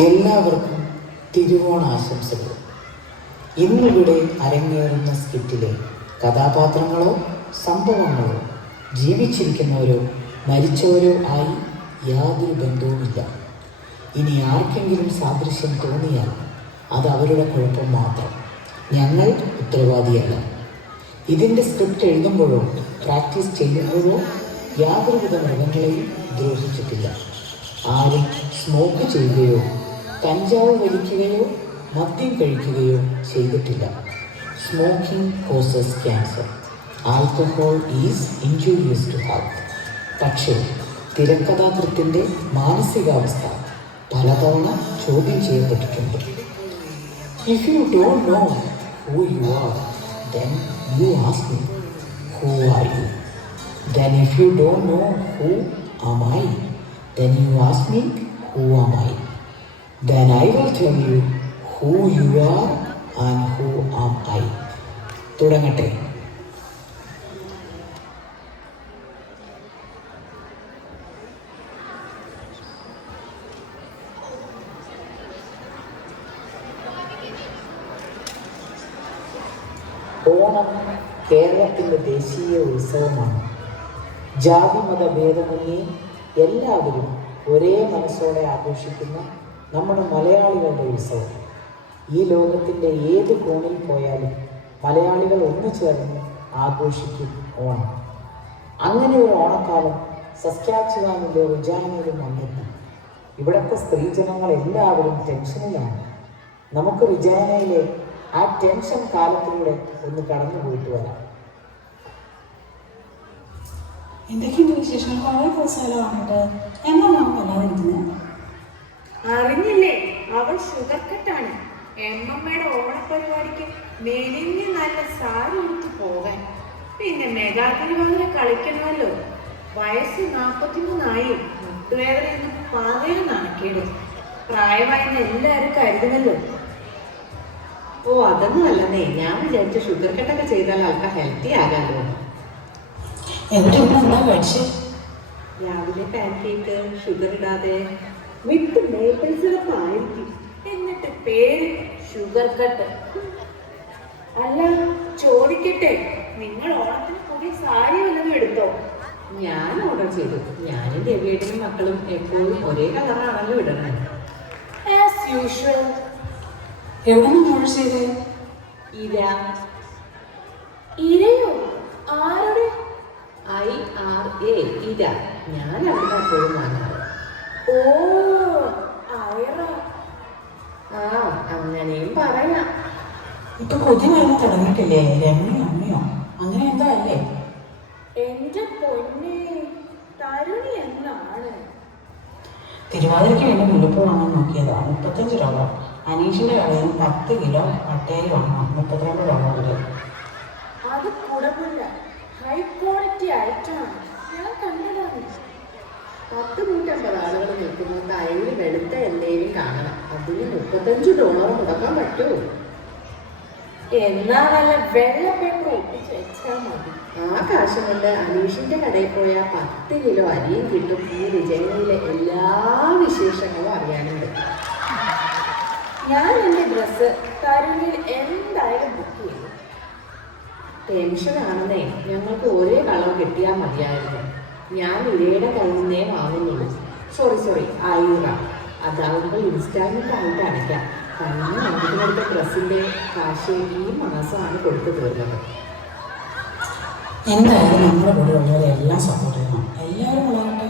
എല്ലാവർക്കും തിരുവോണാശംസകൾ. ഇന്നിവിടെ അരങ്ങേറുന്ന സ്കിറ്റിലെ കഥാപാത്രങ്ങളോ സംഭവങ്ങളോ ജീവിച്ചിരിക്കുന്നവരോ മരിച്ചവരോ ആയി യാതൊരു ബന്ധവുമില്ല. ഇനി ആർക്കെങ്കിലും സാദൃശ്യം തോന്നിയാൽ അത് അവരുടെ കുഴപ്പം മാത്രം. ഞങ്ങൾ ഉത്തരവാദിയല്ല. ഇതിൻ്റെ സ്ക്രിപ്റ്റ് എഴുതുമ്പോഴോ പ്രാക്ടീസ് ചെയ്യുമ്പോഴോ യാതൊരുവിധ മൃഗങ്ങളെയും ദ്രോഹിച്ചിട്ടില്ല. ആരും സ്മോക്ക് ചെയ്യുകയോ കഞ്ചാവ് വലിക്കുകയോ മദ്യം കഴിക്കുകയോ ചെയ്തിട്ടില്ല. Smoking causes cancer. Alcohol is injurious to health. പക്ഷേ തിരക്കഥാകൃത്തിൻ്റെ മാനസികാവസ്ഥ പലതവണ ചോദ്യം ചെയ്യപ്പെട്ടിട്ടുണ്ട്. If you don't know who you are, then you ask me, who are you? Then if you don't know who am I, then you ask me, who am I? Then I will tell you who you are and who am I. തുടങ്ങട്ടെ. ഓണം കേരളത്തിൻ്റെ ദേശീയ ഉത്സവമാണ്. ജാതിമത ഭേദമന്യേ എല്ലാവരും ഒരേ മനസ്സോടെ ആഘോഷിക്കുന്ന നമ്മുടെ മലയാളികളുടെ ഉത്സവം. ഈ ലോകത്തിൻ്റെ ഏത് കോണിൽ പോയാലും മലയാളികൾ ഒന്നു ചേർന്ന് ആഘോഷിക്കും ഓണം. അങ്ങനെ ഒരു ഓണക്കാലം സസ്കാച്ചുവാനിലെ റിജൈനയിലും വന്നെത്തി. ഇവിടുത്തെ സ്ത്രീജനങ്ങൾ എല്ലാവരും ടെൻഷനിലാണ്. നമുക്ക് റിജൈനയിലെ ആ ടെൻഷൻ കാലത്തിലൂടെ ഒന്ന് കടന്നു പോയിട്ട് വരാം. എന്തൊക്കെയുണ്ട് വിശേഷങ്ങൾ? വളരെ ദിവസമായിട്ട് എന്നാ നാം വല്ലാതിരിക്കുന്നത്? അറിഞ്ഞില്ലേ, അവൾ ഷുഗർ കട്ടാണ്. എമ്മമ്മയുടെ ഓണപ്പരിപാടിക്ക് മെലിഞ്ഞ് നല്ല സാരി ഉടുത്ത് പോകാൻ. പിന്നെ മെഗാതിരുവാതിര കളിക്കണമല്ലോ. വയസ്സ് 43 മുട്ടുവേദനയൊന്നും പറയാൻ നടക്കേട്. പ്രായമായെന്ന് എല്ലാവരും കരുതുമല്ലോ. ഓ, അതൊന്നും അല്ലെന്നേ. ഞാൻ വിചാരിച്ച ഷുഗർ കട്ടൊക്കെ ചെയ്താൽ ആൾക്കാർ ഹെൽത്തി ആകാമല്ലോ. എന്താ കഴിച്ചേ? രാവിലെ പാൻ കേക്ക്, ഷുഗർ ഇടാതെ വിത്ത് മേപ്പിൾ സിറപ്പ് ആയിരിക്കും. എന്നിട്ട് പേര് ഷുഗർ കട്ട്. അല്ല, ചോദിക്കട്ടെ, നിങ്ങൾ ഓണത്തിന് പുതിയ സാരി വല്ലതും എടുത്തോ? ഞാൻ ഓർഡർ ചെയ്തു. ഞാനും രവിയേട്ടനും മക്കളും എപ്പോഴും ഒരേ കളറാണല്ലോ ഇടണേ. As usual. എവിടെ നിന്ന് ഓർഡർ ചെയ്തേ? ഇരയോ? ആരുടെ? IRA, ഇര. ഞാൻ അവിടെ എപ്പോഴും വാങ്ങാറ്. ഓ, അയറ. ആ, അങ്ങനെയും പറയാം. ഇപ്പൊ കൊതി വരുന്ന തുടങ്ങിയിട്ടില്ലേ? രമണിയോ അമ്മയോ അങ്ങനെ എന്താ അല്ലേ? എന്റെ പൊന്നെ, തരുണി എന്നാണ്. തിരുവാതിരയ്ക്ക് വേണ്ടി മുല്ലപ്പ് വാങ്ങാൻ നോക്കിയതാ. 35 രൂപ. അനീഷിന്റെ കടയിൽ നിന്ന് 10 കിലോ പട്ടേരി വാങ്ങാം. 32 രൂപ മുതൽ. അത് കുഴപ്പമില്ല, ഹൈ ക്വാളിറ്റി ഐറ്റമാണ്. ഞാൻ കണ്ടതാണ്. 100-150 ആളുകൾ നിൽക്കുന്ന കയ്യിൽ വെളുത്ത എന്തെങ്കിലും കാണണം. അതിന് $35 മുടക്കാൻ പറ്റുമോ? എന്നാ വല്ല വെള്ള പേപ്പർ ഒട്ടിച്ച് വെച്ചാൽ മതി. ആ കാശ് കൊണ്ട് അനീഷിന്റെ കടയിൽ പോയാൽ 10 കിലോ അരിയും കിട്ടും. ഈ വിജയനയിലെ എല്ലാ വിശേഷങ്ങളും അറിയാനുണ്ട്. ഞാൻ എൻ്റെ ഡ്രസ്സ് തരുണിൽ എന്തായാലും ബുക്ക് ചെയ്തു. ടെൻഷനാണെന്നേ. ഞങ്ങൾക്ക് ഒരേ കളർ കിട്ടിയാൽ മതിയായിരുന്നു. ഞാൻ ഇരയുടെ കയ്യിൽ നിന്നേ വാങ്ങുന്നുള്ളൂ. സോറി, ഐറ. അതാവുമ്പോൾ ഇൻസ്റ്റാൾമെൻ്റ് ആയിട്ട് അടയ്ക്കാം. കഴിഞ്ഞ ഓണത്തിനെടുത്ത ഡ്രസ്സിൻ്റെ കാശ് ഈ മാസമാണ് കൊടുത്തു തീർന്നത്. എന്തായാലും നമ്മുടെ കൂടെ ഉള്ളവരെ എല്ലാം സപ്പോർട്ട് ചെയ്യണം. എല്ലാവരും വളരട്ടെ.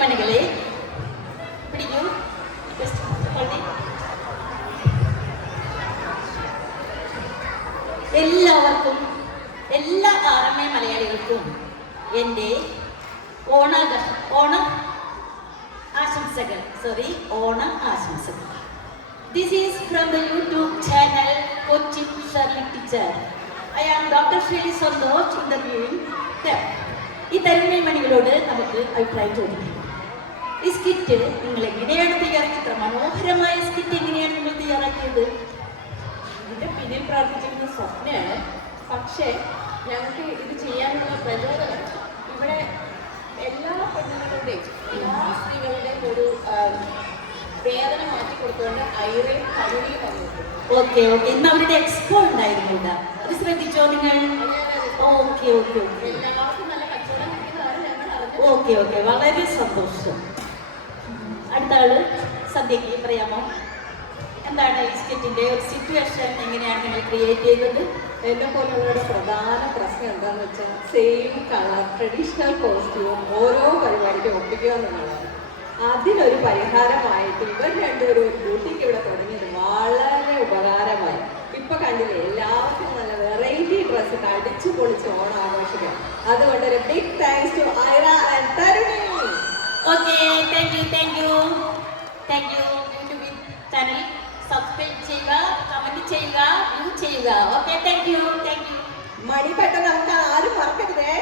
മണികളെ പിടിക്കൂ. എല്ലാവർക്കും, എല്ലാ ആറമ്മ മലയാളികൾക്കും എൻ്റെ ഓണ ആശംസ. ആശംസകൾ. ഓണം ആശംസകൾ. This is from the YouTube channel Coaching Shirley Teacher. I am Dr. Shirley Santosh interviewing them. ഈ തരുണി മണികളോട് നമുക്ക് അഭിപ്രായം ചോദിക്കാം. ഈ സ്കിറ്റ് നിങ്ങൾ എങ്ങനെയാണ് തയ്യാറാക്കി? ഇത്ര മനോഹരമായ സ്കിറ്റ് എങ്ങനെയാണ് നിങ്ങൾ തയ്യാറാക്കിയത്? ഇതിന്റെ പിന്നിൽ പ്രവർത്തിച്ചിരുന്ന സ്വപ്നയാണ്. പക്ഷേ ഞങ്ങൾക്ക് ഇത് ചെയ്യാനുള്ള പ്രചോദനം ഇവിടെ എല്ലാ പെണ്ണുങ്ങളുടെയും എല്ലാ സ്ത്രീകളുടെയും ഒരു വേദന മാറ്റി കൊടുത്തുകൊണ്ട് ഐറയും കരുണിയും വന്നിട്ടുണ്ട്. Okay okay. ഇന്ന് അവരുടെ എക്സ്പോ ഉണ്ടായിരുന്നു ഇവിടെ. അത് ശ്രദ്ധിച്ചോ നിങ്ങൾ? ഓക്കെ ഓക്കെ ഓക്കെ എല്ലാവർക്കും നല്ല കച്ചവടം കിട്ടിയതാണ് ഞങ്ങൾ അറിഞ്ഞത്. ഓക്കെ ഓക്കെ, വളരെ സന്തോഷം. അടുത്ത ആള് സന്ധ്യയ്ക്ക് പറയാമോ? എന്താണ് ഈ സ്കിറ്റിന്റെ ഒരു സിറ്റുവേഷൻ എങ്ങനെയാണ് നിങ്ങൾ ക്രിയേറ്റ് ചെയ്തത്? എന്നെ പോലുള്ളവരുടെ പ്രധാന പ്രശ്നം എന്താണെന്ന് വെച്ചാൽ സെയിം കളർ ട്രഡീഷണൽ കോസ്റ്റ്യൂം ഓരോ പരിപാടിക്കും ഒപ്പിക്കുക എന്നുള്ളതാണ്. അതിനൊരു പരിഹാരമായിട്ട് ഇവർ രണ്ടുപേരും ഒരു ബ്യൂട്ടിക്ക് ഇവിടെ തുടങ്ങിയത് വളരെ ഉപകാരമായി. ഇപ്പൊ കണ്ടില്ലേ, എല്ലാവർക്കും നല്ല വെറൈറ്റി ഡ്രസ്സ് അടിച്ചു പൊളിച്ച് ഓണം ആഘോഷിക്കാം. അതുകൊണ്ട് ഒരു big thanks to Aira and Taruni. Okay, thank you thank you thank you. യൂട്യൂബിൽ ചാനൽ സബ്സ്ക്രൈബ് ചെയ്യുക, കമന്റ് ചെയ്യുക, വ്യൂ ചെയ്യുക. Okay, thank you thank you. മണി പെട്ടെന്ന് നമുക്ക് ആരും മറക്കരുതേ.